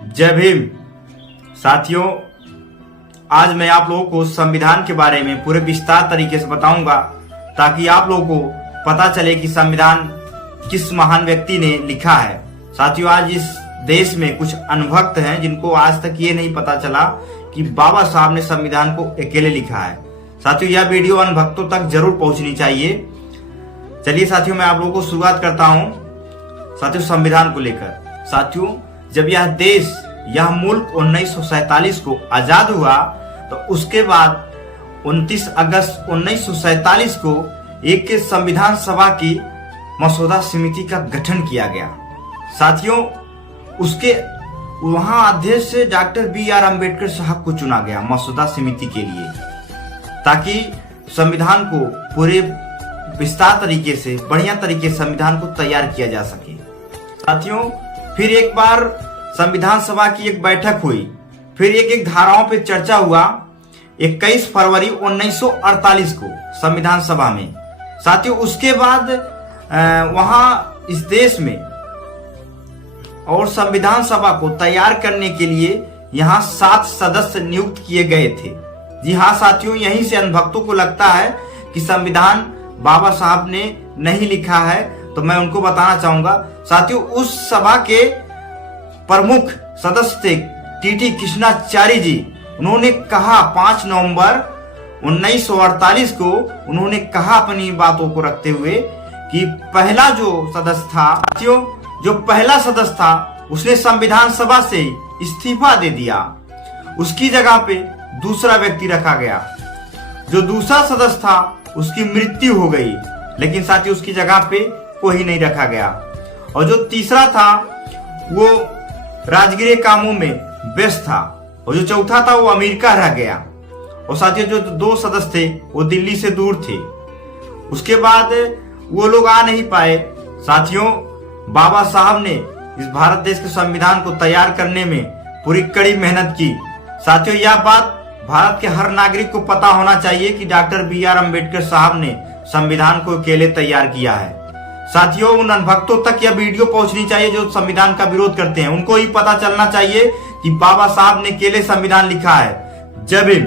जय भीम। साथियों, आज मैं आप लोगों को संविधान के बारे में पूरे विस्तार तरीके से बताऊंगा ताकि आप लोगों को पता चले कि संविधान किस महान व्यक्ति ने लिखा है। साथियों, आज इस देश में कुछ अनभक्त हैं जिनको आज तक ये नहीं पता चला कि बाबा साहब ने संविधान को अकेले लिखा है। साथियों, यह वीडियो अनभक्तों तक जरूर पहुंचनी चाहिए। चलिए साथियों, मैं आप लोगों को शुरुआत करता हूं साथियों संविधान को लेकर। साथियों, जब यह देश, यह मुल्क 1947 को आजाद हुआ तो उसके बाद 29 अगस्त 1947 को एक संविधान सभा की मसौदा समिति का गठन किया गया। साथियों, उसके वहां अध्यक्ष डॉक्टर बी.आर. अम्बेडकर साहब को चुना गया मसौदा समिति के लिए, ताकि संविधान को पूरे विस्तार तरीके से, बढ़िया तरीके से संविधान को तैयार किया जा सके। साथियों, फिर एक बार संविधान सभा की एक बैठक हुई, फिर एक धाराओं पे चर्चा हुआ 21 फरवरी 1948 को संविधान सभा में। साथियों, उसके बाद वहां इस देश में और संविधान सभा को तैयार करने के लिए यहाँ 7 सदस्य नियुक्त किए गए थे। जी हाँ साथियों, यहीं से अनभक्तों को लगता है कि संविधान बाबा साहब ने नहीं लिखा है, तो मैं उनको बताना चाहूंगा। साथियों, उस सभा के प्रमुख सदस्य थे टी.टी. कृष्णाचार्य जी। उन्होंने कहा 5 नवंबर 1948 को उन्होंने कहा अपनी बातों को रखते हुए कि पहला जो सदस्य था, साथियों जो पहला सदस्य था उसने संविधान सभा से इस्तीफा दे दिया, उसकी जगह पे दूसरा व्यक्ति रखा गया। जो दूसरा सदस्य था उसकी मृत्यु हो गई, लेकिन साथियों उसकी जगह पे कोई नहीं रखा गया। और जो तीसरा था वो राजकीय कामों में व्यस्त था, और जो चौथा था वो अमेरिका रह गया। और साथियों जो 2 सदस्य थे वो दिल्ली से दूर थे। उसके बाद वो लोग आ नहीं पाए। साथियों, बाबा साहब ने इस भारत देश के संविधान को तैयार करने में पूरी कड़ी मेहनत की। साथियों, यह बात भारत के हर नागरिक को पता होना चाहिए कि डॉक्टर बी.आर. अम्बेडकर साहब ने संविधान को अकेले तैयार किया है। साथियों, उन अनभक्तों तक यह वीडियो पहुंचनी चाहिए जो संविधान का विरोध करते हैं। उनको ही पता चलना चाहिए कि बाबा साहब ने अकेले संविधान लिखा है। जय भीम।